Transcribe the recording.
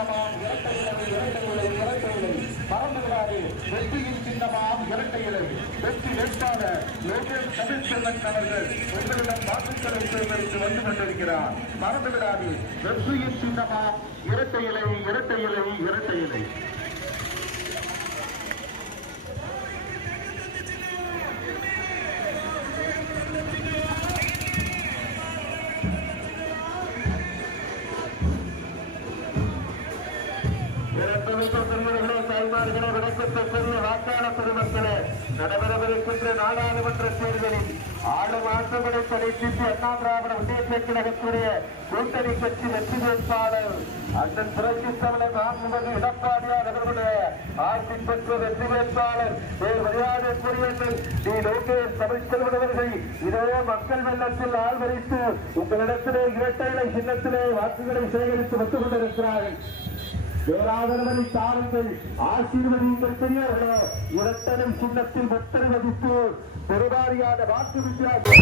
சின்னமாம் இரட்டை இலை மறந்து விடாது. வெற்றியின் சின்னமாம் இரட்டை இலை. வெற்றி வேட்பாளர் லோகேஷ் கபில்செல்வன் அவர்கள் உங்களிடம் வாக்குகளை சேகரித்து வந்து கொண்டிருக்கிறார். மறந்து விடாது. வெற்றியின் சின்னமாம் இரட்டை இலை. வாக்காள பெருமக்களே, நடைபெறவிருக்கின்ற நாடாளுமன்ற தேர்தலில் ஆளும் ஆட்சிகளை தலைப்பிட்டு அண்ணா திராவிட முன்னேற்ற கழகத்துடைய கூட்டணி கட்சி வெற்றி வேட்பாளர் அண்ணன் புரட்சி தமிழர் மாண்புமிகு எடப்பாடியார் அவர்களுடைய ஆட்சி பெற்ற வெற்றி வேட்பாளர் மரியாதைக்குரியவர்கள் டி. லோகேஷ் தமிழ்ச்செல்வன் அவர்கள் இதோ மக்கள் வெள்ளத்தில் ஆள்வரித்து உங்களிடத்திலே இரட்டை இலை சின்னத்திலே வாக்குகளை சேகரித்து வந்து கொண்டிருக்கிறார்கள். பேராதரவனை தாருங்கள், ஆசீர்வதியுங்கள் பெரியவர்களே. இரட்டை சின்னத்தில் வெற்றி வகித்து பெருவாரியான வாக்கு வித்தியாசம்